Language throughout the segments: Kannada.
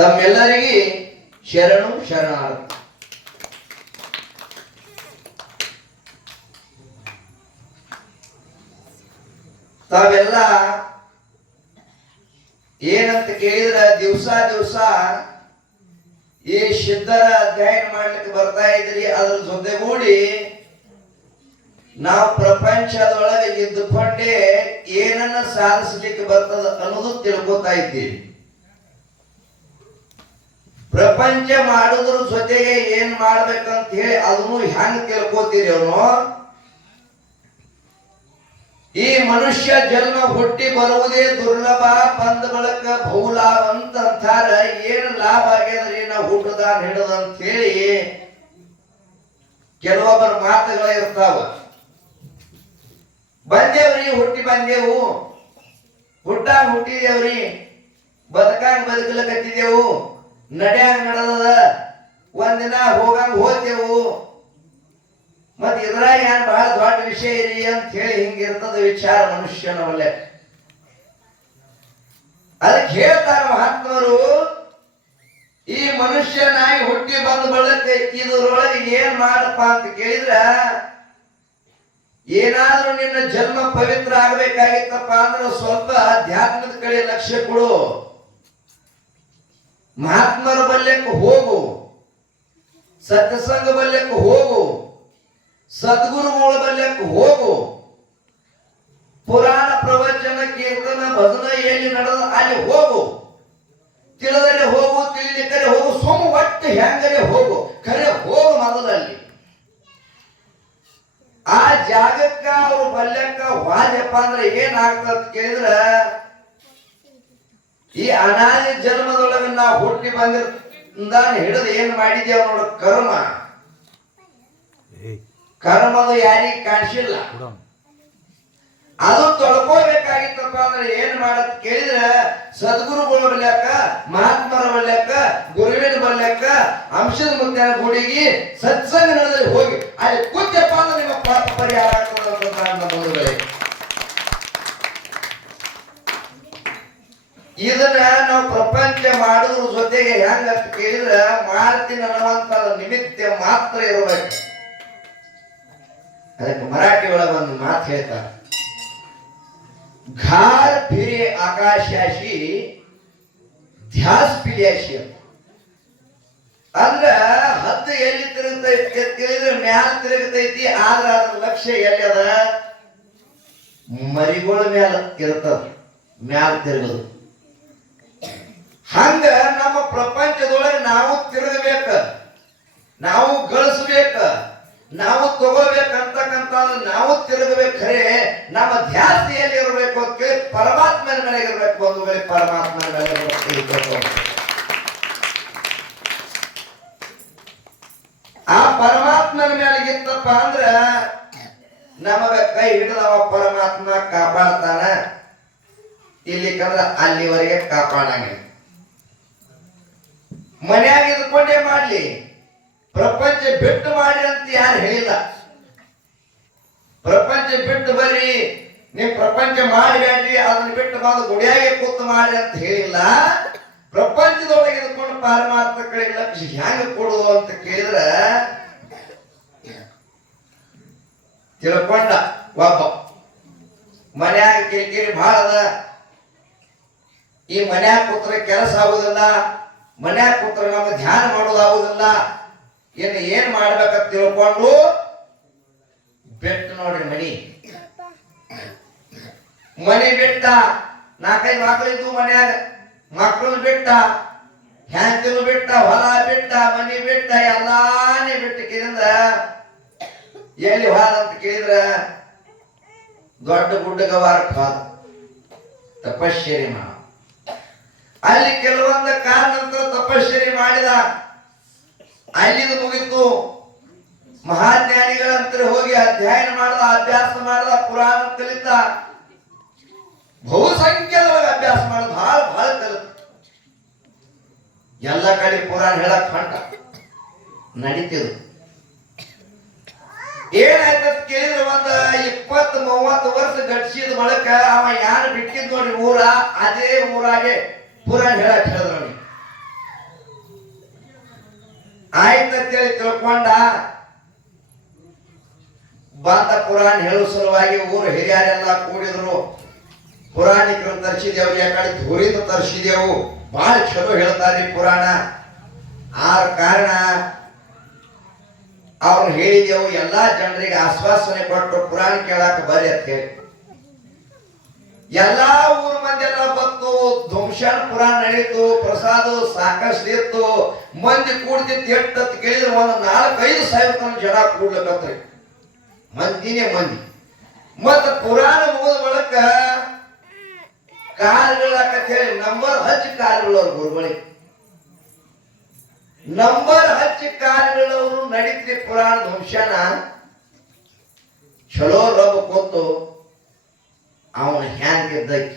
ತಮ್ಮೆಲ್ಲರಿಗೆ ಶರಣು ಶರಣಾರ್ಥಿ. ತಾವೆಲ್ಲ ಏನಂತ ಕೇಳಿದ್ರೆ ದಿವಸ ದಿವಸ ಈ ಸಿದ್ಧರ ಅಧ್ಯಯನ ಮಾಡ್ಲಿಕ್ಕೆ ಬರ್ತಾ ಇದ್ರಿ. ಅದ್ರ ಜೊತೆಗೂಡಿ ನಾವು ಪ್ರಪಂಚದೊಳಗೆ ಇದ್ದುಕೊಂಡೇ ಏನನ್ನ ಸಾಧಿಸಲಿಕ್ಕೆ ಬರ್ತದ ಅನ್ನೋದು ತಿಳ್ಕೊತಾ ಇದ್ದೀವಿ. ಪ್ರಪಂಚ ಮಾಡುದ್ರ ಜೊತೆಗೆ ಏನ್ ಮಾಡ್ಬೇಕಂತ ಹೇಳಿ ಅದನ್ನು ಹೆಂಗ್ ತಿಳ್ಕೊತೀರಿ ಅವನು. ಈ ಮನುಷ್ಯ ಜನ್ಮ ಹುಟ್ಟಿ ಬರುವುದೇ ದುರ್ಲಭ, ಬಂದ ಬಳಕ ಬಹುಲಾಭ ಅಂತಾರ. ಏನು ಲಾಭ ಆಗ್ಯದ್ರಿ ನಾವು ಹುಟ್ಟದ ಹಿಡದ ಅಂತ ಹೇಳಿ ಕೆಲವೊಬ್ಬರ ಮಾತುಗಳ ಇರ್ತಾವ. ಬಂದೇವ್ರಿ, ಹುಟ್ಟಿ ಬಂದೇವು, ಹುಟ್ಟಾಗ ಹುಟ್ಟಿದೇವ್ರಿ, ಬದುಕಂಗ್ ಬದುಕಲಕತ್ತಿದೆವು, ನಡ್ಯಾಂಗ ನಡೆದದ, ಒಂದಿನ ಹೋಗಂಗ ಹೋಗ್ತೇವು, ಮತ್ ಇದ್ರಾಗ ಏನ್ ಬಹಳ ದೊಡ್ಡ ವಿಷಯ ಇರಿ ಅಂತ ಹೇಳಿ ಹಿಂಗಿರ್ತದ ವಿಚಾರ ಮನುಷ್ಯನ ಒಳ್ಳೆ. ಅದಕ್ಕೆ ಹೇಳ್ತಾರ ಮಹಾತ್ಮರು, ಈ ಮನುಷ್ಯನಾಗಿ ಹುಟ್ಟಿ ಬಂದ ಬಳಕ ಇದ್ರೊಳಗೆ ಏನ್ ಮಾಡಪ್ಪ ಅಂತ ಕೇಳಿದ್ರ, ಏನಾದ್ರೂ ನಿನ್ನ ಜನ್ಮ ಪವಿತ್ರ ಆಗ್ಬೇಕಾಗಿತ್ತಪ್ಪ ಅಂದ್ರೆ ಸ್ವಲ್ಪ ಅಧ್ಯಾತ್ಮದ ಕಡೆ ಲಕ್ಷ್ಯ ಕೊಡು, ಮಹಾತ್ಮರ ಬಲ್ಯಕ್ಕೆ ಹೋಗು, ಸತ್ಯಸಂಗ ಬಲ್ಯಕ್ಕೆ ಹೋಗು, ಸದ್ಗುರುಗಳ ಬಲ್ಯಕ್ಕೆ ಹೋಗು, ಪುರಾಣ ಪ್ರವಚನ ಕೀರ್ತನ ಭಜನ ಎಲ್ಲಿ ನಡೆದ ಅಲ್ಲಿ ಹೋಗು, ತಿಳಿದರೆ ಹೋಗು, ತಿಳಿಲಿಕ್ಕರೆ ಹೋಗು, ಸೋಮ ಒಟ್ಟು ಹೆಂಗರೆ ಹೋಗು, ಖರೆ ಹೋಗು ಮೊದಲಲ್ಲಿ. ಆ ಜಾಗಕ್ಕ ಅವ್ರು ಬಲ್ಯಕ್ಕ ವಾದ್ಯಪ್ಪ ಅಂದ್ರೆ ಏನಾಗ್ತದ ಕೇಳಿದ್ರ, ಈ ಅನಾದಿ ಜನ್ಮದೊಳಗೆ ನಾವು ಹುಟ್ಟಿ ಬಂದಿರ್ದ ಹಿಡಿದು ಏನ್ ಮಾಡಿದೇವ್ ನೋಡ ಕರ್ಮ, ಕರ್ಮದು ಯಾರಿಗೆ ಕಾಣಿಸಿಲ್ಲ. ಅದು ತೊಳ್ಕೋಬೇಕಾಗಿತ್ತಪ್ಪ ಅಂದ್ರೆ ಏನ್ ಮಾಡತ್ ಕೇಳಿದ್ರೆ, ಸದ್ಗುರುಗಳ ಬಲ್ಯಕ್ಕ, ಮಹಾತ್ಮರ ಬಲ್ಯಕ್ಕ, ಗುರುವಿನ ಬಲ್ಯಕ್ಕ, ಅಂಶದ ಮುದ್ದೆ ಗುಡಿಗೆ ಸತ್ಸಂಗ ನಡೆದಲ್ಲಿ ಹೋಗಿ ಅಲ್ಲಿ ಕೂತ್ಯಪ್ಪ ಅಂದ್ರೆ ನಿಮ್ಮ ಪಾಪ ಪರಿಹಾರ ಆಗ್ತದೆ. ಇದನ್ನ ನಾವು ಪ್ರಪಂಚ ಮಾಡುದ್ರ ಜೊತೆಗೆ ಹೆಂಗಂತ ಕೇಳಿದ್ರೆ, ಮಾಡ್ತೀನಿ ಅನ್ನುವಂತ ನಿಮಿತ್ತ ಮಾತ್ರ ಇರಬೇಕು. ಅದಕ್ಕೆ ಮರಾಠಿ ಒಳಗೆ ಒಂದು ಮಾತು ಹೇಳ್ತಾರೆ, घार फिरे आकाशाशी ಧ್ಯಾಸ್ ಪಿಲಿಯಾಶಿ. ಅಂದ್ರ ಹದ್ದು ಎಲ್ಲಿ ತಿರುಗತೈತಿ ತಿಳಿದ್ರೆ ಮ್ಯಾಲ ತಿರುಗತೈತಿ, ಆದ್ರ ಅದ್ರ ಲಕ್ಷ್ಯ ಎಲ್ಲಿ ಅದ, ಮರಿಗಳ ಮ್ಯಾಲ ಇರ್ತದ, ಮ್ಯಾಲ ತಿರುಗದು. ಹಂಗ ನಮ್ಮ ಪ್ರಪಂಚದೊಳಗೆ ನಾವು ತಿರುಗಬೇಕ, ನಾವು ಗಳಿಸ್ಬೇಕ, ನಾವು ತಗೋಬೇಕಂತಕ್ಕಂತ ನಾವು ತಿರುಗಬೇಕು. ಖರೆ ನಮ್ಮ ಧ್ಯಾಸ ಎಲ್ಲಿ ಇರಬೇಕು ಅಂತ ಪರಮಾತ್ಮನ ಮೇಲೆ ಇರಬೇಕು. ಒಂದು ವೇಳೆ ಪರಮಾತ್ಮನ ಮೇಲೆ ಇರಬೇಕು, ಆ ಪರಮಾತ್ಮನ ಮೇಲೆ ಇತ್ತಪ್ಪ ಅಂದ್ರ ನಮಗ ಕೈ ಹಿಡಿದವ ಪರಮಾತ್ಮ ಕಾಪಾಡ್ತಾನ. ಇಲ್ಲಿಕಂದ್ರ ಅಲ್ಲಿವರೆಗೆ ಕಾಪಾಡಂಗಿಲ್ಲ. ಮನ್ಯಾಗ ಇದ್ಕೊಂಡೇ ಮಾಡ್ಲಿ, ಪ್ರಪಂಚ ಬಿಟ್ಟು ಮಾಡಿ ಅಂತ ಯಾರು ಹೇಳಿಲ್ಲ. ಪ್ರಪಂಚ ಬಿಟ್ಟು ಬರ್ರಿ, ನೀವು ಪ್ರಪಂಚ ಮಾಡಬೇಡ್ರಿ, ಅದನ್ನ ಬಿಟ್ಟು ಬಂದು ಗುಡಿಯಾಗೆ ಕೂತು ಮಾಡಿ ಅಂತ ಹೇಳಿಲ್ಲ. ಪ್ರಪಂಚದೊಳಗೆ ಇದ್ಕೊಂಡು ಪರಮಾತ್ಮ ಕಡೆ ಲಕ್ಷ್ಯ ಹೆಂಗ ಕೊಡುದು ಅಂತ ಕೇಳಿದ್ರ, ತಿಳ್ಕೊಂಡ ಒಬ್ಬ ಮನ್ಯಾಗ ಕಿರಿಕಿರಿ ಬಹಳ ಅದ, ಈ ಮನ್ಯಾಗ ಕೂತ್ರ ಕೆಲಸ ಆಗುದಿಲ್ಲ, ಮನ್ಯಾಗ ಕೂತ್ರ ನಮ್ಗೆ ಧ್ಯಾನ ಮಾಡೋದಾಗುದಿಲ್ಲ, ಏನ್ ಮಾಡ್ಬೇಕಂತ ತಿಳ್ಕೊಂಡು ಬೆಟ್ಟು ನೋಡ್ರಿ ಮನಿ ಬೆಟ್ಟ. ನಾಲ್ಕೈದು ಮಕ್ಕಳಿದ್ದು ಮನ್ಯಾಗ, ಮಕ್ಕಳು ಬೆಟ್ಟ, ಹೆಂಡತಿನು ಬೆಟ್ಟ, ಹೊಲ ಬೆಟ್ಟ, ಮನಿ ಬೆಟ್ಟ, ಎಲ್ಲಾನೇ ಬಿಟ್ಟು ಕೇಳಿದ್ರ ಎಲ್ಲಿ ಹಾದ ಅಂತ ಕೇಳಿದ್ರ ದೊಡ್ಡ ಗುಡ್ಡಗವಾರಕ್ಕೆ ಹಾದ ತಪಶ್ಚರ್ಯ ಮಾಡ. ಅಲ್ಲಿ ಕೆಲವೊಂದು ಕಾರಣಂತ ತಪಶ್ಚರ್ಯ ಮಾಡಿದ, ಅಲ್ಲಿದು ಮುಗಿತು. ಮಹಾಜ್ಞಾನಿಗಳಂತರ ಹೋಗಿ ಅಧ್ಯಯನ ಮಾಡ್ದ, ಅಭ್ಯಾಸ ಮಾಡ್ದ, ಪುರಾಣ ಕಲಿತ, ಬಹುಸಂಖ್ಯಾತವಾಗಿ ಅಭ್ಯಾಸ ಮಾಡೋದು, ಬಹಳ ಬಹಳ ಕಲಿತ. ಎಲ್ಲ ಕಡೆ ಪುರಾಣ ಹೇಳಕ್ ಹೊಂಟ ನಡೀತಿದ್ರು. ಏನಾಯ್ತದ ಕೇಳಿದ್ರೆ ಒಂದ 20-30 ವರ್ಷ ಗಡ್ಸಿದ ಬಳಕ ಅವ ಯಾರು ಬಿಟ್ಟಿದ್ ನೋಡಿ ಊರ, ಅದೇ ಊರಾಗೆ ಪುರಾಣ ಹೇಳಕ್ ಹೇಳಿದ್ರು. ಅಂತೇಳಿ ತಿಳ್ಕೊಂಡ ಬಂದ ಪುರಾಣ ಹೇಳುವ ಸಲುವಾಗಿ ಊರು ಹಿರಿಯರೆಲ್ಲ ಕೂಡಿದ್ರು. ಪುರಾಣಿಕರು ತರಿಸಿದೆವು, ಯಾಕಡೆ ಧೂರಿಂದ ತರಿಸಿದೆವು. ಬಹಳ ಚಲೋ ಹೇಳ್ತಾರೆ ಪುರಾಣ. ಆ ಕಾರಣ ಅವ್ರು ಹೇಳಿದೆವು, ಎಲ್ಲಾ ಜನರಿಗೆ ಆಶ್ವಾಸನೆ ಕೊಟ್ಟು ಪುರಾಣ ಕೇಳಾಕ ಬರ್ರಿ ಅಂತ ಹೇಳಿ ಎಲ್ಲಾ ಊರ ಮಂದಿ ಎಲ್ಲ ಬಂತು. ಧ್ವಂಸನ್ ಪುರಾಣ ನಡೀತು, ಪ್ರಸಾದ ಸಾಕಷ್ಟು ಇತ್ತು, ಮಂದಿ ಕೂಡ್ತಿತ್ತು. ಎಟ್ಟತ್ ಕೇಳಿದ್ರೆ ಒಂದು 4-5 ಸಾವಿರ ಜನ ಕೂಡ್ಲಕತ್ರಿ. ಮಂದಿನೇ ಮಂದಿ. ಮತ್ತ ಪುರಾಣ ಮುಗಿದ ಬಳಕ ಕಾಲುಗಳಾಕತ್ ಹೇಳಿ ನಂಬರ್ ಹಚ್ಚಿ ಕಾಲುಗಳವ್ರು ಗುರುಗಳಿಗೆ ನಂಬರ್ ಹಚ್ಚಿ ಕಾಲುಗಳವರು ನಡೀತ್ರಿ ಪುರಾಣ ಧ್ವಂಸನ. ಚಲೋ ರಬ್ಬ ಕೊತ್ತು ಅವನ ಹ್ಯಾಂಗಿದ್ದಕ್ಕಿ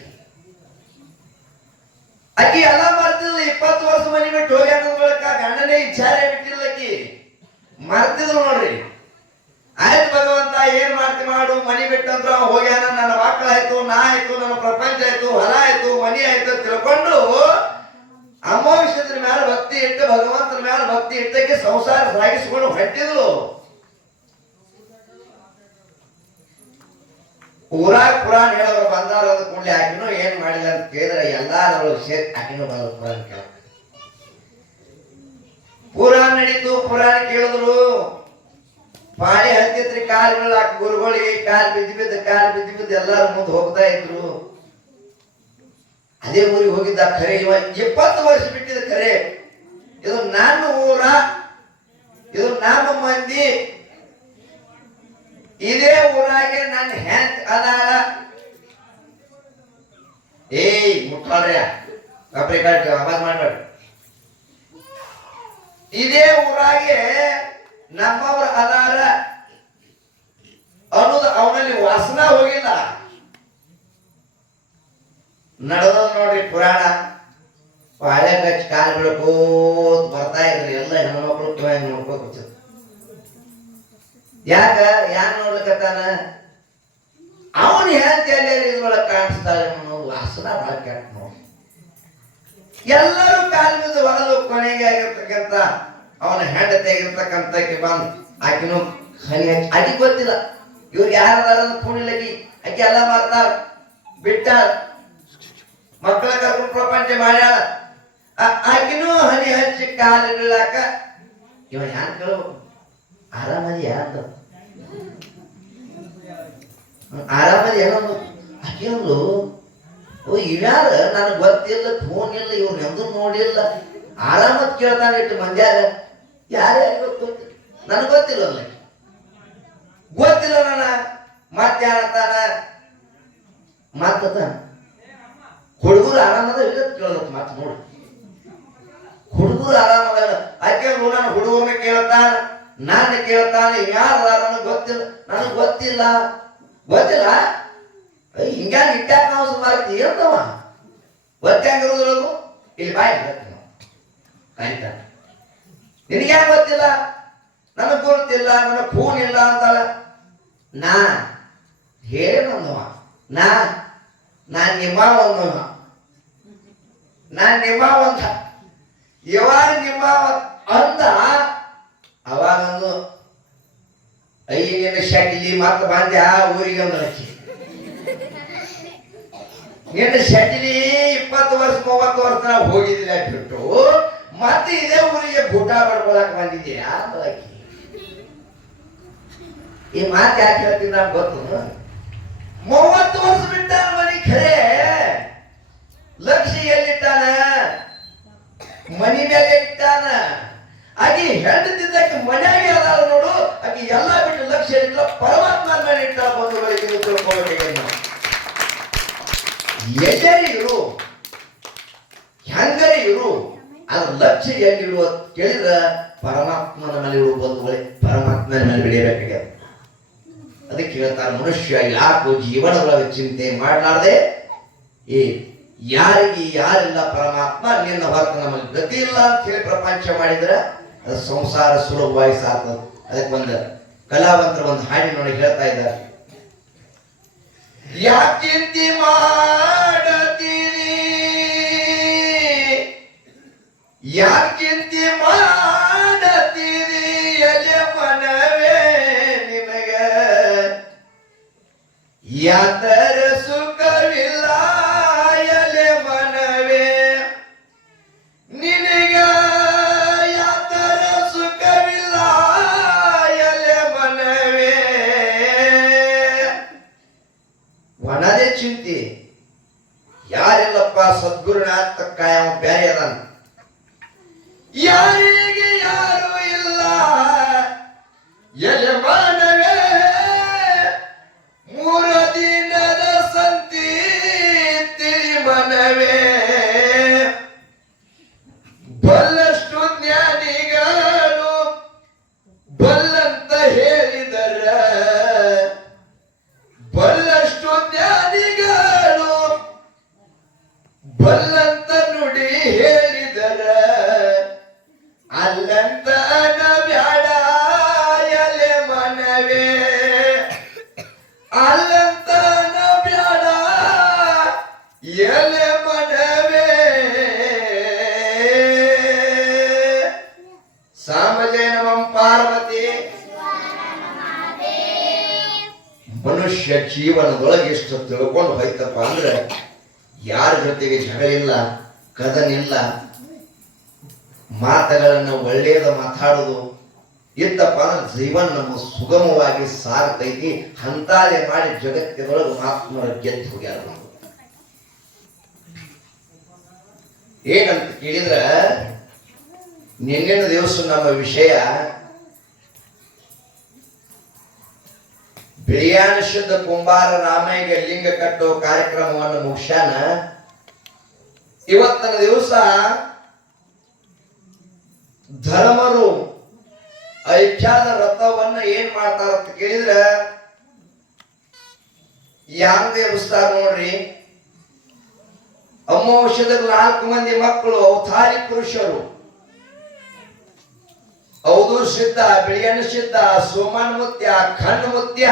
ಅಕ್ಕಿ ಎಲ್ಲ ಮರ್ತಿದ್ಲು. 20 ವರ್ಷ ಮನೆ ಬಿಟ್ಟು ಹೋಗಿ ಅನ್ನೋದ್ ಬಳಕ ಗಂಡನೇ ಇಚ್ಛಾರೆ ಬಿಟ್ಟಿಲ್ಲಕ್ಕಿ ಮರ್ತಿದ್ರು ನೋಡ್ರಿ. ಆಯ್ತು ಭಗವಂತ ಏನ್ ಮಾಡ್ತಿ ಮಾಡು, ಮನಿ ಬಿಟ್ಟಂದ್ರ ಹೋಗ್ಯಾನ, ನನ್ನ ಮಕ್ಕಳಾಯ್ತು, ನಾ ಆಯ್ತು, ನನ್ನ ಪ್ರಪಂಚ ಆಯ್ತು, ಹೊಲ ಆಯ್ತು, ಮನಿ ಆಯ್ತು ತಿಳ್ಕೊಂಡು ಅಮೋಘದ ಮೇಲೆ ಭಕ್ತಿ ಇಟ್ಟು ಭಗವಂತನ ಮೇಲೆ ಭಕ್ತಿ ಇಟ್ಟಕ್ಕೆ ಸಂಸಾರ ಸಾಗಿಸಿಕೊಂಡು ಹೊಟ್ಟಿದ್ಲು. ಊರಾಗ ಪುರಾಣ ಹೇಳೋರು ಬಂದಾರ ಅಂದ ಕೂಡಲೇ ಆಕಿನೂ ಏನ್ ಮಾಡಿಲ್ಲ ಅಂತ ಕೇಳಿದ್ರೆ ಎಲ್ಲಾರು ಸೇರಿ ಆಕಿನೂ ಬಂದ್ರು ಪುರಾಣ ಕೇಳ. ಪುರಾಣ ನಡೀತು, ಪುರಾಣ ಕೇಳಿದ್ರು. ಪಾಳಿ ಹತ್ತಿತ್ರಿ ಕಾಲುಗಳು ಹಾಕಿ ಗುರುಗಳಿಗೆ ಕಾಲು ಬಿದ್ದು ಎಲ್ಲಾರು ಮುಂದೆ ಹೋಗ್ತಾ ಇದ್ರು. ಅದೇ ಊರಿಗೆ ಹೋಗಿದ್ದ ಖರೆ. ಇವ 20 ವರ್ಷ ಬಿಟ್ಟಿದ ಖರೆ. ಇದು ನನ್ನ ಊರ, ಇದು ನಮ್ಮ ಮಂದಿ, ಇದೇ ಊರಾಗೆ ನನ್ನ ಹೆಂತ ಅದಾಳ. ಏಯ್ ಮುಟ್ಟಾಳ್ರಿ ಕಪ್ರಿ ಕಾಟ್ ಆವಾಜ್ ಮಾಡ್ಬೇಡ. ಇದೇ ಊರಾಗೆ ನಮ್ಮವ್ರ ಅದಾರ ಅನ್ನೋದು ಅವನಲ್ಲಿ ವಾಸನ ಹೋಗಿಲ್ಲ. ನಡೆದ ನೋಡ್ರಿ ಪುರಾಣ. ಪಾಳೆ ಕಚ್ಚಿ ಕಾಲು ಬಿಡ್ಕೋತ್ ಬರ್ತಾ ಇದ್ರಿ. ಎಲ್ಲ ಹೆಣ್ಮಕ್ಳು ಕಿವಾಗಿ ನೋಡ್ಕೋತ ಯಾನ್ ನೋಡ್ಲಿಕ್ಕತ್ತಾನ ಅವನ್ ಹೆಂತ ಎಲ್ಲೊಳಗೆ ಕಾಣಿಸ್ತಾಳೆ ಅನ್ನೋ ವಾಸನ ಭಾಳ ಕೆಟ್ಟ ನೋಡಿ. ಎಲ್ಲರೂ ಕಾಲು ಬಿದ್ದು ಹೊರಲು ಕೊನೆಗೆ ಆಗಿರ್ತಕ್ಕಂಥ ಅವನ ಹೆಂಡತಿ ಆಗಿರ್ತಕ್ಕಂಥ ಬಂದ್ ಆಕಿನೂ ಹನಿ ಹಚ್ಚಿ ಆಕಿ ಗೊತ್ತಿಲ್ಲ ಇವ್ರಿಗೆ ಯಾರದಾರ ಕೂಡಿಲ್ಲಕಿ. ಆಕಿ ಎಲ್ಲ ಮಾಡ್ತಾಳ, ಬಿಟ್ಟಾಳ, ಮಕ್ಕಳ ಕರ್ಕೊಂಡು ಪ್ರಪಂಚ ಮಾಡ್ಯಾಳ. ಆಕಿನೂ ಹನಿ ಹಚ್ಚಿ ಕಾಲು ಬೀಳಾಕ ಇವ ಯಾನ್ ಕೇಳ್ಬೇಕು, ಆರಾಮದಿ ಯಾರ್ದು ಆರಾಮದಿ ಏನೋ ಆಕಿ ಅಂದ್ಲು. ಓ ಇವ್ಯಾರ ನನಗೆ ಗೊತ್ತಿಲ್ಲ, ಫೋನ್ ಇಲ್ಲ, ಇವ್ರು ಎಂದೂ ನೋಡಿಲ್ಲ, ಆರಾಮತ್ ಕೇಳ್ತಾನೆ ಇಟ್ಟು ಮಂದ್ಯಾರ ಯಾರ್ಯಾರು ಗೊತ್ತಿಲ್ಲ, ನನಗೆ ಗೊತ್ತಿಲ್ಲ ನನ್ನ ಮತ್ತೆ ಯಾರತ್ತಾನ ಮಾತದ ಹುಡುಗರು ಆರಾಮದ ಇಲ್ಲ ಕೇಳೋದು ಮಾತು ನೋಡಿ. ಹುಡುಗರು ಆರಾಮದ ಆಕೆ ನಾನು ಹುಡುಗರನ್ನ ಕೇಳ್ತಾನ, ನಾನು ಕೇಳ್ತಾನ, ಯಾರ ನನಗೆ ಗೊತ್ತಿಲ್ಲ ಹಿಂಗ್ಯಾಗ ಇಟ್ಟಾಕ ನಾವು ಸುಮಾರು ಹೇಳ್ತವ ಗೊತ್ತಾಗಿರೋದ್ರೊಳಗು ಇಲ್ಲಿ ಬಾಯಿ ಹೇಳ್ತೀನಿ ಆಯ್ತಾ. ನಿನಗ್ಯಾಕೆ ಗೊತ್ತಿಲ್ಲ, ನನಗೆ ಗೊತ್ತಿಲ್ಲ, ನನಗೆ ಫೋನ್ ಇಲ್ಲ ಅಂತಾಳ. ನಾ ಹೇಳಿ ಬಂದವ, ನಾನ್ ನಿಮ್ಮ ಒಂದ ಯಾವಾಗ ನಿಮ್ಮ ಅಂದ ಅವಾಗಂದು ನಿನ್ನ ಶಟಿಲಿ ಮತ್ತೆ ಬಂದೆ ಆ ಊರಿಗೆ ಒಂದು ಹಚ್ಚಿ. ನಿನ್ನ ಶಟಿಲಿ 20 ವರ್ಷ 30 ವರ್ಷ ನಾವು ಹೋಗಿದ್ದಿಲ್ಲ ಬಿಟ್ಟು ಮತ್ತೆ ಇದೇ ಊರಿಗೆ ಊಟ ಮಾಡ್ಕೊಳಕ್ ಬಂದಿದ್ದೀಯಾ ಅಂದಳಕಿ. ಈ ಮಾತು ಯಾಕೆ ಹೇಳ್ತೀನಿ ನಾನು ಗೊತ್ತು. 30 ವರ್ಷ ಬಿಟ್ಟಾನ ಮನಿ ಖರೆ, ಲಕ್ಷ್ಯ ಎಲ್ಲಿಟ್ಟಾನ, ಮನಿ ಮೇಲೆ ಇಟ್ಟಾನ. ಆಕಿ ಹೆಂಡತಿದ್ದಕ್ಕೆ ಮನೆಯಾಗೆ ಅದಾಳ ನೋಡು. ಆಕಿ ಎಲ್ಲ ಬಿಟ್ಟು ಲಕ್ಷ್ಯ ಇಟ್ಲ ಪರಮಾತ್ಮ ಮೇಲೆ ಇಟ್ಟ ಬಂಧುಗಳಿಗೆ ತಿಳ್ಕೊಳ್ಳೋಕೆ ಎಲ್ಲರಿ ಇರು, ಹೆಂಗರಿ ಇರು, ಅದ್ರ ಲಕ್ಷ್ಯ ಎಲ್ಲಿಡುವ ಕೇಳಿದ್ರ ಪರಮಾತ್ಮನ ಮೇಲೆ ಇರುವ ಬಂಧುಗಳೇ ಪರಮಾತ್ಮನ ಮೇಲೆ ಬೆಳೆಯಬೇಕಾಗ್ಯದ. ಅದಕ್ಕೆ ಹೇಳ್ತಾರೆ ಮನುಷ್ಯ ಯಾಕೋ ಜೀವನಗಳ ಚಿಂತೆ ಮಾಡಲಾರ್ದೆ ಈ ಯಾರಿಗೆ ಯಾರಿಲ್ಲ ಪರಮಾತ್ಮ ನಿನ್ನ ಹೊರತು ನಮಗೆ ಗತಿ ಇಲ್ಲ ಅಂತ ಹೇಳಿ ಪ್ರಪಂಚ ಮಾಡಿದ್ರೆ ಅದು ಸಂಸಾರ ಸುಲಭವಾಗಿ ಸಾಧ್ಯ. ಅದಕ್ಕೆ ಒಂದು ಕಲಾವಂತರು ಒಂದು ಹಾಡಿನೊಳಗೆ ಹೇಳ್ತಾ ಇದ್ದಾರೆ, ಯಾಕಿಂತಿ ಮಾಡತೀರಿ, ಯಾಕಿಂತಿ ಮಾಡತೀರಿ, ಕಾಣತಿದೆಯಲೆ ಮನವೇ ನಿನಗ ಯಾತರ ಸುಖವಿಲ್ಲ ಎಲೆ ಮನವೇ ನಿನಗ ಯಾತರ ಸುಖವಿಲ್ಲ ಎಲೆ ಮನವೇ ಒಣದೇ ಚಿಂತೆ ಯಾರಿಲ್ಲಪ್ಪ ಸದ್ಗುರುನಾಥ ಕಾಯಂ ಬ್ಯಾರೆ ಅದಾನ ಯಾರಿಗೆ ಯಾರು ಇಲ್ಲ ಎಲೆ ಮನವೇ ಮೂರ ದಿನದ ಸಂತಿ ತಿಳಿ ಮನವೇ ಬಲ್ಲಷ್ಟು ಜ್ಞಾನಿಗಳು ಬಲ್ಲಂತ ಹೇಳಿದರ ಬಲ್ಲಷ್ಟು ಜ್ಞಾನಿಗಳು ಬಲ್ಲಂತ ನುಡಿ ಹೇಳಿದರ ಅಲ್ಲಂತ ಬ್ಯಾಡ ಎಲೆ ಮನವೇ ಅಲ್ಲಂತ ಬ್ಯಾಡ ಎಲೆ ಮನವೇ ಸಾಮಜಯ ನಮಃ ಪಾರ್ವತಿ ಮನುಷ್ಯ ಜೀವನದೊಳಗೆ ಎಷ್ಟು ತಿಳ್ಕೊಂಡು ಹೋಯ್ತಪ್ಪ ಅಂದ್ರೆ ಯಾರ ಜೊತೆಗೆ ಜಗಳಿಲ್ಲ ಕದನಿಲ್ಲ ಮಾತುಗಳನ್ನು ಒಳ್ಳೆಯದ ಮಾತಾಡೋದು ಇತ್ತಪ್ಪ ಅಂದ್ರೆ ಜೀವನ ನಮ್ಮ ಸುಗಮವಾಗಿ ಸಾರ್ತೈತಿ ಹಂತಾಲೆ ಮಾಡಿ ಜಗತ್ತಿನೊಳಗೆ ಮಹಾತ್ಮರ ಗೆದ್ದು ಹೋಗ್ಯಾರ ನಾವು ಏನಂತ ಕೇಳಿದ್ರ ನಿನ್ನಿನ ದಿವಸ ನಮ್ಮ ವಿಷಯ ಬಿಳಿಯಾನ ಶುದ್ಧ ಕುಂಬಾರ ರಾಮಯ್ಯಗೆ ಲಿಂಗ ಕಟ್ಟೋ ಕಾರ್ಯಕ್ರಮವನ್ನು ಮುಗಿಸ್ಯಾನ ಇವತ್ತಿನ ದಿವಸ ಧರ್ಮರು ಐಕ್ಯಾದ ರಥವನ್ನ ಏನ್ ಮಾಡ್ತಾರ ಅಂತ ಕೇಳಿದ್ರ ಯಾಂಗ್ ದೇವಸ್ಥಾನ ನೋಡ್ರಿ ಅಮೋಷದ 4 ಮಂದಿ ಮಕ್ಕಳು ಅವತಾರಿ ಪುರುಷರು ಅವಧೂರ್ ಸಿದ್ಧ ಬಿಳಿಯಣ್ಣ ಸಿದ್ಧ ಸೋಮನ್ ಮುತ್ಯ ಖಂಡ್ ಮುತ್ಯ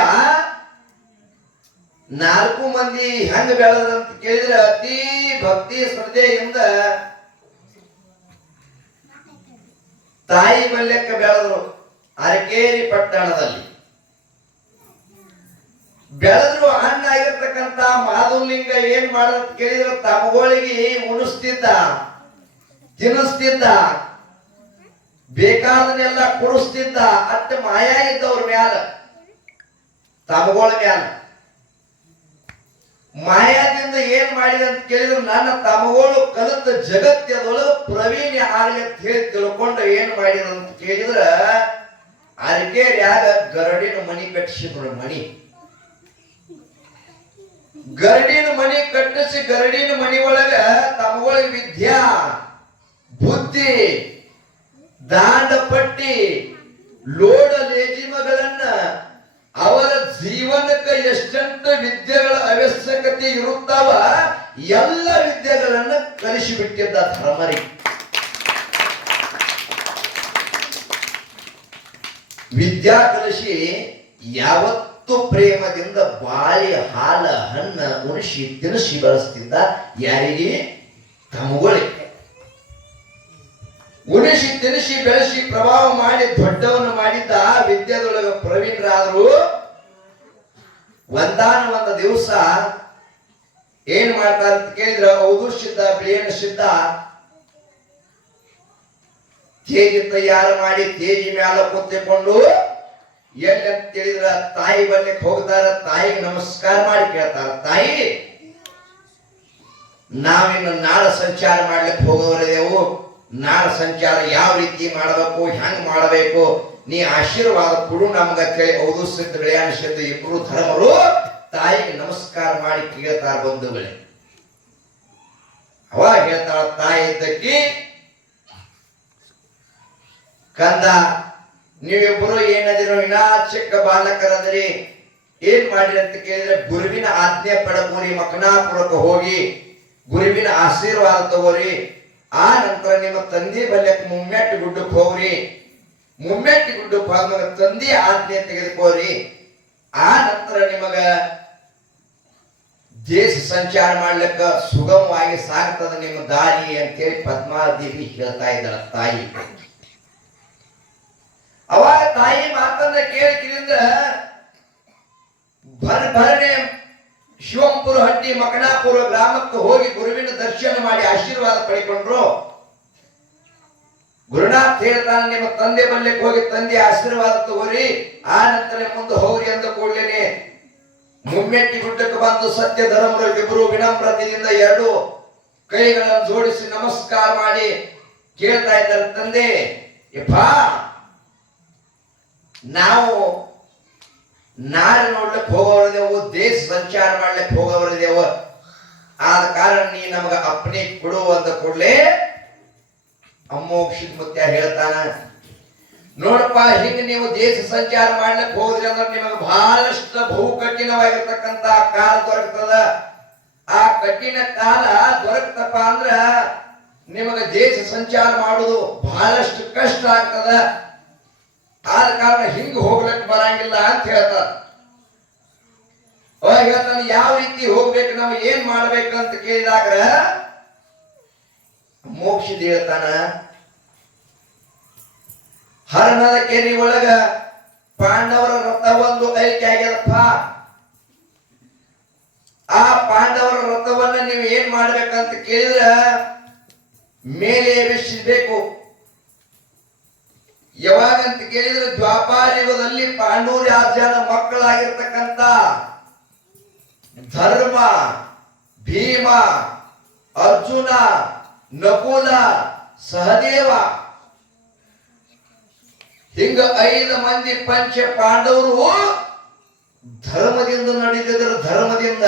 4 ಮಂದಿ ಹೆಂಗ ಬೆಳೆದಂತ ಕೇಳಿದ್ರೆ ಅತಿ ಭಕ್ತಿ ಶ್ರದ್ಧೆಯಿಂದ ತಾಯಿ ಬಲ್ಯಕ್ಕೆ ಬೆಳೆದ್ರು ಅರಕೇರಿ ಪಟ್ಟಣದಲ್ಲಿ ಬೆಳೆದ್ರು ಅಣ್ಣ ಆಗಿರ್ತಕ್ಕಂತ ಮಾಧುಲಿಂಗ ಏನ್ ಮಾಡಂತ ಕೇಳಿದ್ರೆ ತಮಗಳಿಗೆ ಉಣಿಸ್ತಿದ್ದ ತಿನ್ನಿಸ್ತಿದ್ದ ಬೇಕಾದನ್ನೆಲ್ಲ ಕೊಡಿಸ್ತಿದ್ದ ಅಟ್ಟ ಮಾಯಾ ಇದ್ದವ್ರ ಮ್ಯಾಲ ತಮಗಳ ಮ್ಯಾಲ ಮಾಯಾದಿಂದ ಏನ್ ಮಾಡಿದ ಅಂತ ಕೇಳಿದ್ರು ನನ್ನ ತಮಗಳು ಕಲಿತ ಜಗತ್ತದೊಳಗೆ ಪ್ರವೀಣ ಆಗ್ಲಿ ಅಂತ ಹೇಳಿ ತಿಳ್ಕೊಂಡು ಏನ್ ಮಾಡಿದ ಅಂತ ಕೇಳಿದ್ರ ಅರಕೇರಿಯಾಗ ಗರಡಿನ ಮನಿ ಕಟ್ಟಿಸಿದ್ರು ಗರಡಿನ ಮನಿ ಕಟ್ಟಿಸಿ ಗರಡಿನ ಮನಿ ಒಳಗ ತಮಗಳಿಗೆ ವಿದ್ಯಾ ಬುದ್ಧಿ ದಾಂಡ ಪಟ್ಟಿ ಲೋಡ ಲೇಜಿಮಗಳನ್ನ ಅವರ ಜೀವನಕ್ಕೆ ಎಷ್ಟೆಂತ ವಿದ್ಯೆಗಳ ಅವಶ್ಯಕತೆ ಇರುತ್ತಾವ ಎಲ್ಲ ವಿದ್ಯೆಗಳನ್ನ ಕಲಿಸಿಬಿಟ್ಟಿದ್ದ ಧರ್ಮರಿಗೆ ವಿದ್ಯಾ ಕಲಿಸಿ ಯಾವತ್ತು ಪ್ರೇಮದಿಂದ ಬಾಳಿ ಹಾಲ ಹಣ್ಣ ಉಣಿಸಿ ತಿನಿಸಿ ಬೆಳೆಸ್ತಿದ್ದ ಯಾರಿಗೆ ತಮಗಳಿಗೆ ಉಣಿಸಿ ತಿನಿಸಿ ಬೆಳೆಸಿ ಪ್ರಭಾವ ಮಾಡಿ ದೊಡ್ಡವನು ಮಾಡಿದ್ದ ವಿದ್ಯಾದೊಳಗ ಪ್ರವೀಣರಾದ್ರು ಒಂದಾನ ದಿವಸ ಏನ್ ಮಾಡ್ತಾರ ಅಂತ ಕೇಳಿದ್ರ ಅವಧೂರ್ ಸಿದ್ಧ ಬಿಳಿಯಣ್ಣ ಸಿದ್ಧ ತೇಜಿ ತಯಾರು ಮಾಡಿ ತೇಜಿ ಮ್ಯಾಲ ಕೂತ್ಕೊಂಡು ಎಲ್ಲಿ ಅಂತ ಕೇಳಿದ್ರ ತಾಯಿ ಬನ್ನಿಕ್ ಹೋಗ್ತಾರ ತಾಯಿಗೆ ನಮಸ್ಕಾರ ಮಾಡಿ ಕೇಳ್ತಾರ ತಾಯಿ ನಾವಿನ್ನು ನಾಡ ಸಂಚಾರ ಮಾಡ್ಲಿಕ್ಕೆ ಹೋಗೋವರೆದೇವು ನಾಡ ಸಂಚಾರ ಯಾವ ರೀತಿ ಮಾಡಬೇಕು ಹೆಂಗ್ ಮಾಡಬೇಕು ನೀ ಆಶೀರ್ವಾದ ಕೊಡು ನಮ್ಗ ಕೇಳಿ ಅವಧೂರ್ ಸಿದ್ಧ ಬಿಳಿಯಣ್ಣ ಸಿದ್ಧ ಇಬ್ರು ಧರ್ಮರು ತಾಯಿಗೆ ನಮಸ್ಕಾರ ಮಾಡಿ ಕೇಳ್ತಾರ ಬಂಧುಗಳೇ ಅವಾಗ ಹೇಳ್ತಾಳ ತಾಯಿ ಇದ್ದಕ್ಕಿ ಕಂದ ನೀವಿಬ್ಬರು ಏನದಿರೋ ಇನ್ನ ಚಿಕ್ಕ ಬಾಲಕರದ್ರಿ ಏನ್ ಮಾಡಿರಿ ಅಂತ ಕೇಳಿದ್ರೆ ಗುರುವಿನ ಆಜ್ಞೆ ಪಡಬೋರಿ ಮಕನಾಪುರಕ್ಕೆ ಹೋಗಿ ಗುರುವಿನ ಆಶೀರ್ವಾದ ತಗೋರಿ ಆ ನಂತರ ನಿಮ್ಮ ತಂದೆ ಬಲ್ಯಕ್ಕೆ ಮುಮ್ಮೆಟ್ಟಿ ಗುಡ್ಡಕ್ಕೆ ಹೋಗ್ರಿ ಮುಮ್ಮೆಟ್ಟಿ ಗುಡ್ಡಕ್ಕೆ ಹೋದಾಗ ತಂದೆ ಆಜ್ಞೆ ತೆಗೆದುಕೋರಿ ಆ ನಂತರ ನಿಮಗ ದೇಶ ಸಂಚಾರ ಮಾಡ್ಲಿಕ್ಕ ಸುಗಮವಾಗಿ ಸಾಗ್ತದ ನಿಮ್ಮ ದಾರಿ ಅಂತೇಳಿ ಪದ್ಮಾದೇವಿ ಹೇಳ್ತಾ ಇದ್ದಾಳ ತಾಯಿ ತಾಯಿ ಮಾತನ್ನ ಕೇಳಿದ್ರಿಂದ ಭರನೆ ಶಿವಂಪುರ ಹಟ್ಟಿ ಮಕನಾಪುರ ಗ್ರಾಮಕ್ಕೆ ಹೋಗಿ ಗುರುವಿನ ದರ್ಶನ ಮಾಡಿ ಆಶೀರ್ವಾದ ಪಡೆಕೊಂಡ್ರು. ಗುರುನಾಥ್ ಹೇಳ್ತಾನೆ, ನಿಮ್ಮ ತಂದೆ ಬಲ್ಯಕ್ಕೆ ಹೋಗಿ ತಂದೆ ಆಶೀರ್ವಾದ ತಗೋರಿ, ಆ ನಂತರ ಮುಂದೆ ಹೋಗ್ರಿ ಅಂದ ಕೂಡಲೇನೆ ಮುಮ್ಮೆಟ್ಟಿ ಗುಡ್ಡಕ್ಕೆ ಬಂದು ಸತ್ಯ ಧರ್ಮರು ವಿನಮ್ರತೆಯಿಂದ ಎರಡು ಕೈಗಳನ್ನು ಜೋಡಿಸಿ ನಮಸ್ಕಾರ ಮಾಡಿ ಕೇಳ್ತಾ ಇದ್ದಾರೆ, ತಂದೆ ಯಪ್ಪ ನಾವು ನಾಡು ನೋಡ್ಲಿಕ್ಕೆ ಹೋಗೋರಿದೆವು, ದೇಶ ಸಂಚಾರ ಮಾಡ್ಲಿಕ್ಕೆ ಹೋಗೋರಿದೆವು, ಆದ ಕಾರಣ ನೀ ನಮಗ ಅಪ್ಪಣೆ ಕೊಡು ಅಂದ ಕೂಡಲೇ ಅಮ್ಮೋಕ್ಷಿತ್ ಮುತ್ಯ ಹೇಳ್ತಾನ, ನೋಡಪ್ಪ ಹಿಂಗ ನೀವು ದೇಶ ಸಂಚಾರ ಮಾಡ್ಲಿಕ್ಕೆ ಹೋದ್ರಿ ಅಂದ್ರೆ ನಿಮಗೆ ಬಹಳಷ್ಟು ಬಹು ಕಠಿಣವಾಗಿರ್ತಕ್ಕಂತ ಕಾಲ ದೊರಕತದ. ಆ ಕಠಿಣ ಕಾಲ ದೊರಕತಪ್ಪ ಅಂದ್ರ ನಿಮಗೆ ದೇಶ ಸಂಚಾರ ಮಾಡುವುದು ಬಹಳಷ್ಟು ಕಷ್ಟ ಆಗ್ತದ. ಆದ ಕಾರಣ ಹಿಂಗ ಹೋಗ್ಲಿಕ್ಕೆ ಬರಂಗಿಲ್ಲ ಅಂತ ಹೇಳ್ತಾರ. ಹೇಳ್ತಾನೆ, ಯಾವ ರೀತಿ ಹೋಗ್ಬೇಕು, ನಾವು ಏನ್ ಮಾಡ್ಬೇಕಂತ ಕೇಳಿದಾಗ ಮೋಕ್ಷದ ಹೇಳ್ತಾನ, ಹರಣದ ಕೆರೆ ಒಳಗ ಪಾಂಡವರ ರಥ ಒಂದು ಐಕ್ಯ ಆಗ್ಯದಪ್ಪ. ಆ ಪಾಂಡವರ ರಥವನ್ನ ನೀವು ಏನ್ ಮಾಡ್ಬೇಕಂತ ಕೇಳಿದ್ರ ಮೇಲೆ ಎಬ್ಬಿಸಬೇಕು. ಯಾವಾಗಂತ ಕೇಳಿದ್ರೆ ದ್ವಾಪಾರ ಯುಗದಲ್ಲಿ ಪಾಂಡು ರಾಜನ ಮಕ್ಕಳಾಗಿರ್ತಕ್ಕಂಥ ಧರ್ಮ, ಭೀಮ, ಅರ್ಜುನ, ನಕುಲ, ಸಹದೇವ ಹಿಂಗ 5 ಮಂದಿ ಪಂಚ ಪಾಂಡವರು ಧರ್ಮದಿಂದ ನಡೆದಿದ್ದರು. ಧರ್ಮದಿಂದ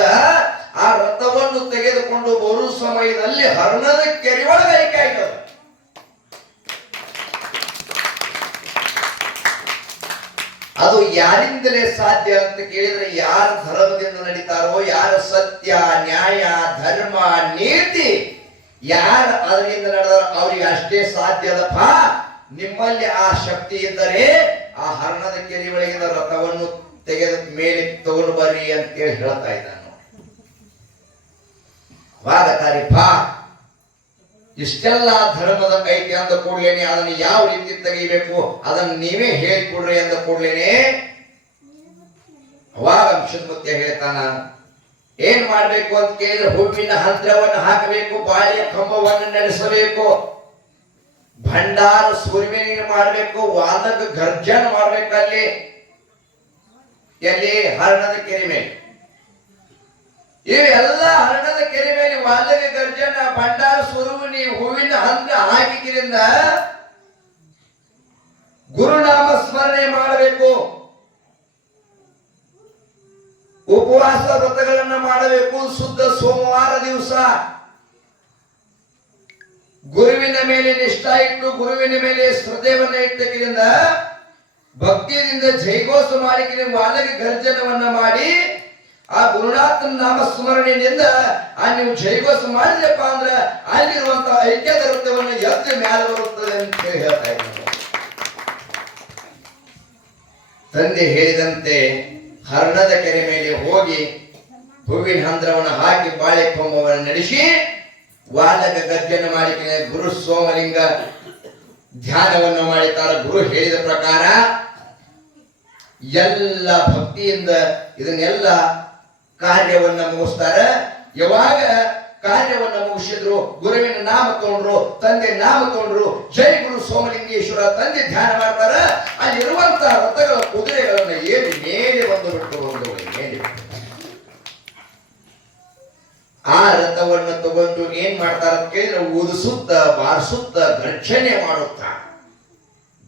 ಆ ರಥವನ್ನು ತೆಗೆದುಕೊಂಡು ಬರುವ ಸಮಯದಲ್ಲಿ ಹರ್ಣದ ಕೆರೆ ಒಳಗೆ ಐಕ್ಯ ಆಯ್ತದ. ಅದು ಯಾರಿಂದಲೇ ಸಾಧ್ಯ ಅಂತ ಕೇಳಿದ್ರೆ, ಯಾರ ಧರ್ಮದಿಂದ ನಡೀತಾರೋ, ಯಾರ ಸತ್ಯ, ನ್ಯಾಯ, ಧರ್ಮ, ನೀತಿ ಯಾರ ಅದರಿಂದ ನಡೆದಾರೋ ಅವ್ರಿಗೆ ಅಷ್ಟೇ ಸಾಧ್ಯದಪ್ಪ. ನಿಮ್ಮಲ್ಲಿ ಆ ಶಕ್ತಿ ಇದ್ದರೆ ಆ ಹರ್ಣದ ಕೆರೆ ಒಳಗಿನ ರಥವನ್ನು ತೆಗೆದು ಮೇಲೆ ತಗೊಂಡು ಬರ್ರಿ ಅಂತೇಳಿ ಹೇಳ್ತಾ ಇದ್ದಾನೆ. ವಾಗತಾರಿಪ್ಪ ಇಷ್ಟೆಲ್ಲ ಧರ್ಮದ ಐತಿ ಅಂದ ಕೂಡ್ಲೇನೆ ಅದನ್ನು ಯಾವ ರೀತಿ ತೆಗಿಬೇಕು ಅದನ್ನು ನೀವೇ ಹೇಳಿಕೊಡ್ರಿ ಅಂದ ಕೂಡ್ಲೇನೆ ಅವಾಗ ಅಂಶದ ಹೇಳ್ತಾನ, ಏನ್ ಮಾಡ್ಬೇಕು ಅಂತ ಕೇಳಿದ್ರೆ ಹೂವಿನ ಹಂತ್ರವನ್ನು ಹಾಕಬೇಕು, ಬಾಳಿಯ ಕಂಬವನ್ನು ನಡೆಸಬೇಕು, ಭಂಡಾರ ಸೂರ್ಯನಿಗೆ ಮಾಡಬೇಕು, ವಾದಕ ಗರ್ಜನ ಮಾಡ್ಬೇಕಲ್ಲಿ ಎಲ್ಲಿ ಹರಣದ ಕೆರೆ ಮೇಲೆ. ಇವೆಲ್ಲ ಹರಣದ ಕೆರೆ ಮೇಲೆ ವಾದಕ ಗರ್ಜನ, ಭಂಡಾರ ಸುರುವಿನಿ, ಹೂವಿನ ಹಂತ್ರ ಹಾಕಿದ್ರಿಂದ ಗುರುನಾಮ ಸ್ಮರಣೆ ಮಾಡಬೇಕು, ಉಪವಾಸ ವ್ರತಗಳನ್ನ ಮಾಡಬೇಕು. ಶುದ್ಧ ಸೋಮವಾರ ದಿವಸ ಗುರುವಿನ ಮೇಲೆ ನಿಷ್ಠಾ ಇಟ್ಟು, ಗುರುವಿನ ಮೇಲೆ ಶ್ರದ್ಧೆಯನ್ನ ಇಟ್ಟಕ್ಕಿಂದ ಭಕ್ತಿಯಿಂದ ಜೈಘೋಷ ಮಾಡಿಕಿನ ವಾಲಗಿ ಗರ್ಜನವನ್ನ ಮಾಡಿ ಆ ಗುರುನಾಥನ ನಾಮ ಸ್ಮರಣೆಯಿಂದ ಆ ನೀವು ಜೈಘೋಷ ಮಾಡಿದ್ರಪ್ಪ ಅಂದ್ರೆ ಅಲ್ಲಿರುವಂತಹ ಐಕ್ಯದ ವೃತ್ತವನ್ನು ಎದ್ದು ಮ್ಯಾಲೆ ಬರುತ್ತದೆ ಅಂತ ಹೇಳ್ತಾ ಇದ್ದಾರೆ. ತಂದೆ ಹೇಳಿದಂತೆ ಹರ್ಣದ ಕೆರೆ ಮೇಲೆ ಹೋಗಿ ಹೂವಿನ ಹಂದ್ರವನ್ನು ಹಾಕಿ ಬಾಳೆ ಕೊಂಬವನ್ನು ನಡೆಸಿ ವಾಲಕ ಗರ್ಜನ ಮಾಡಿಕೆ ಗುರು ಸೋಮಲಿಂಗ ಧ್ಯಾನವನ್ನು ಮಾಡಿತಾರ. ಗುರು ಹೇಳಿದ ಪ್ರಕಾರ ಎಲ್ಲ ಭಕ್ತಿಯಿಂದ ಇದನ್ನೆಲ್ಲ ಕಾರ್ಯವನ್ನ ಮುಗಿಸ್ತಾರ. ಯಾವಾಗ ಕಾರ್ಯವನ್ನ ಮುಗಿಸಿದ್ರು ಗುರುವಿನ ನಾಮ ತಗೊಂಡ್ರು, ತಂದೆ ನಾಮ ತಗೊಂಡ್ರು, ಜೈ ಗುರು ಸೋಮಲಿಂಗೇಶ್ವರ ತಂದೆ ಧ್ಯಾನ ಮಾಡ್ತಾರ. ಅಲ್ಲಿರುವಂತಹ ರಥಗಳ ಕುದುರೆಗಳನ್ನ ಏರಿ ಮೇಲೆ ಬಂದು ಬಿಟ್ಟು ಮೇಲೆ ಆ ರಥವನ್ನು ತಗೊಂಡು ಏನ್ ಮಾಡ್ತಾರ ಅಂತ ಕೇಳಿದ್ರೆ ಊದಿಸುತ್ತ ಬಾರಿಸುತ್ತ ಘರ್ಷಣೆ ಮಾಡುತ್ತಾ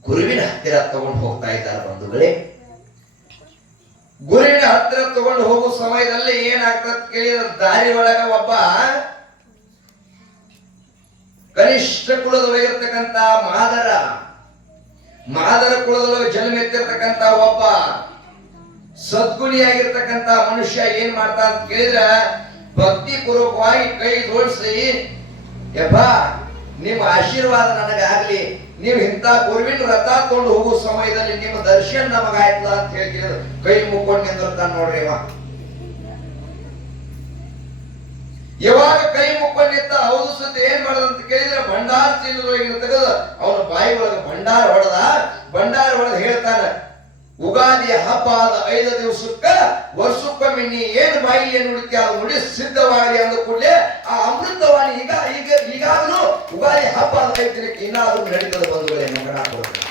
ಗುರುವಿನ ಹತ್ತಿರ ತಗೊಂಡು ಹೋಗ್ತಾ ಇದ್ದಾರೆ ಬಂಧುಗಳೇ. ಗುರುವಿನ ಹತ್ತಿರ ತಗೊಂಡು ಹೋಗುವ ಸಮಯದಲ್ಲಿ ಏನಾಗ್ತದ ಕೇಳಿದ್ರೆ ದಾರಿ ಒಳಗ ಒಬ್ಬ ಕನಿಷ್ಠ ಕುಲದೊಳಗಿರ್ತಕ್ಕಂತ ಮಾದರ ಕುಲದೊಳಗೆ ಜನ್ಮ ಎತ್ತಿರ್ತಕ್ಕಂತ ಒಬ್ಬ ಸದ್ಗುಣಿಯಾಗಿರ್ತಕ್ಕಂತ ಮನುಷ್ಯ ಏನ್ ಮಾಡ್ತಾ ಅಂತ ಕೇಳಿದ್ರ ಭಕ್ತಿ ಪೂರ್ವಕವಾಗಿ ಕೈ ಜೋಡಿಸಿ, ಯಪ್ಪ ನಿಮ್ಮ ಆಶೀರ್ವಾದ ನನಗಾಗ್ಲಿ, ನೀವು ಇಂಥ ಗುರುವಿನ ರಥ ತಗೊಂಡು ಹೋಗುವ ಸಮಯದಲ್ಲಿ ನಿಮ್ಮ ದರ್ಶನ ನಮಗಾಯ್ತದ ಅಂತ ಹೇಳ್ತಿದ್ರು. ಕೈ ಮುಕ್ಕೊಂಡು ನಿಂದಿರ್ತಾನ ನೋಡ್ರಿ. ಯಾವಾಗ ಕೈ ಮುಕ್ಕೊಂಡು ನಿಂತ ಹೌದು ಸದ್ಯ ಏನ್ ಮಾಡದಂತ ಕೇಳಿದ್ರೆ ಭಂಡಾರ ಚೀಲದೊಳಗಿನ ತೆಗೆದು ಅವನ ಬಾಯಿ ಒಳಗೆ ಭಂಡಾರ ಹೊಡೆದ ಹೇಳ್ತಾನ, ಉಗಾದಿ ಹಬ್ಬ ಆದ 5 ದಿವಸಕ್ಕ ವರ್ಷಕ್ಕೊಮ್ಮೆ ನೀ ಏನು ಬಾಯಿಗೆ ನುಡಿತಿ ಅದು ನುಡಿ ಸಿದ್ಧವಾಗಲಿ ಅಂದ ಕೂಡಲೇ ಆ ಅಮೃತವಾಣಿ ಈಗಾಗಲೂ ಉಗಾದಿ ಹಬ್ಬ ಆದ 5 ದಿನಕ್ಕೆ ಇನ್ನಾದ್ರೂ ನಡೀತದ ಬಂಧುಗಳೇ ಮಗನ ಕೊಡ್ತಾರೆ.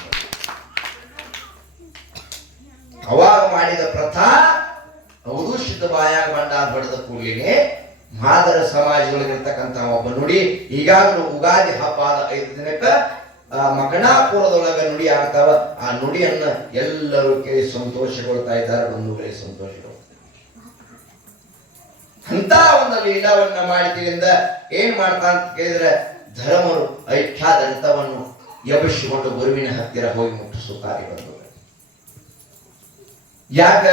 ಅವಾಗ ಮಾಡಿದ ಪ್ರಥಾ ಅವರು ಶುದ್ಧ ಬಾಯಾಗ ಬಂಡಾರ ಬಡದ ಕೂಡಲೇ ಮಾದರ ಸಮಾಜದೊಳಗಿರ್ತಕ್ಕಂಥ ಒಬ್ಬ ನುಡಿ ಈಗಾಗಲೂ ಉಗಾದಿ ಹಬ್ಬ ಆದ 5 ದಿನಕ್ಕ ಮಕಣಾಪುರದೊಳಗ ನುಡಿ ಆಗ್ತಾವ. ಆ ನುಡಿಯನ್ನ ಎಲ್ಲರೂ ಕೇಳಿ ಸಂತೋಷಗೊಳ್ತಾ ಇದ್ದಾರೆ. ಬಂಧುಗಳೇ ಸಂತೋಷಗಳು ಅಂತ ಒಂದು ಲೀಲಾವನ್ನ ಮಾಡಿದ್ರಿಂದ ಏನ್ ಮಾಡ್ತಾ ಅಂತ ಕೇಳಿದ್ರೆ ಧರ್ಮರು ಐಕ್ಯಾದಂತವನ್ನು ಎಬ್ಬಿಸಿಕೊಂಡು ಗುರುವಿನ ಹತ್ತಿರ ಹೋಗಿ ಮುಟ್ಟಿಸುತ್ತಾರೆ ಬಂಧುಗಳು. ಯಾಕ